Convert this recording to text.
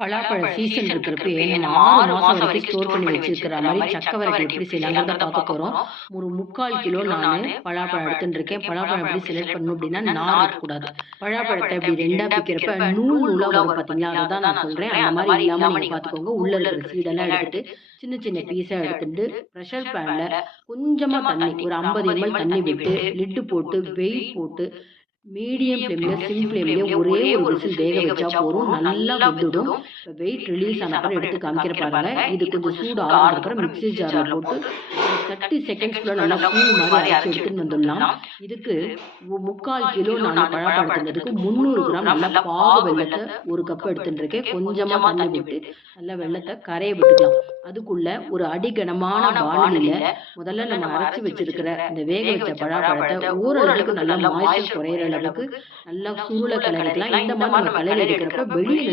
பலாப்பழ season இருக்கிறப்பயே நம்ம 6 மாசம் வரைக்கும் ஸ்டோர் பண்ணி வச்சிருக்கிற மாரி சக்க வரட்டி எப்படி செய்யலாங்கிறத பார்க்க போறோம். ஒரு 3/4 கிலோ நானு பலாப்பழம் எடுத்துட்டு இருக்கேன். பலாப்பழம் எப்படி செலக்ட் பண்ணணும் அப்படின்னா, நார் இருக்கக்கூடாது. பலாப்பழத்த இப்படி 2ஆ பிக்கிறப்ப நூல் நூலா வரும் பார்த்தீங்களா? அததான் நான் சொல்றேன். அந்த மாரி இல்லாம நீங்க பார்த்துக்கோங்க. உள்ள இருக்கிற சீடெல்லாம் எடுத்துட்டு, சின்ன சின்ன பீஸா எடுத்துட்டு, பிரஷர் பேன்ல கொஞ்சமா தண்ணி, ஒரு 50 எம்எல் தண்ணி விட்டு, லிட்டு போட்டு, வெயிட் போட்டு மீடியம் ஃப்ளேம்ல, சிம் ஃப்ளேம்லயே ஒரே ஒரு விசில் வேக வச்சா போதும். நல்லா வெந்துடும். இப்ப வெயிட் ரிலீஸ் ஆன அப்புறம் எடுத்து காமிக்கிறேன் பாருங்க. இது கொஞ்சம் சூடு ஆறுனதுக்கப்புறம் மிக்ஸி ஜார்ல போட்டு ஒரு 30 செகண்ட்ஸ்க்குள்ள நல்லா கூழ் மாரி அரைச்சு எடுத்துன்னு வந்துடலாம். இதுக்கு 3/4 கிலோ நானு பழப்பழம் எடுத்ததுக்கு 300 கிராம் நல்ல பாகு வெல்லத்த 1 கப் எடுத்துட்டு இருக்கேன். கொஞ்சமா தண்ணி விட்டு நல்லா வெல்லத்த கரைய விட்டுக்கலாம். அதுக்குள்ள ஒரு அடிகனமான வாணலியில முதல்ல நம்ம அரைச்சு வச்சிருக்கிற இந்த வேக வச்ச பழாப்பழத்த ஓரளவுக்கு நல்லா மாய்ஸ்சர் குறையிற அளவுக்கு நல்லா சுருள கிளறிக்கலாம். இந்த மாதிரி நம்ம கிளறி எடுக்கிறப்ப வெளியில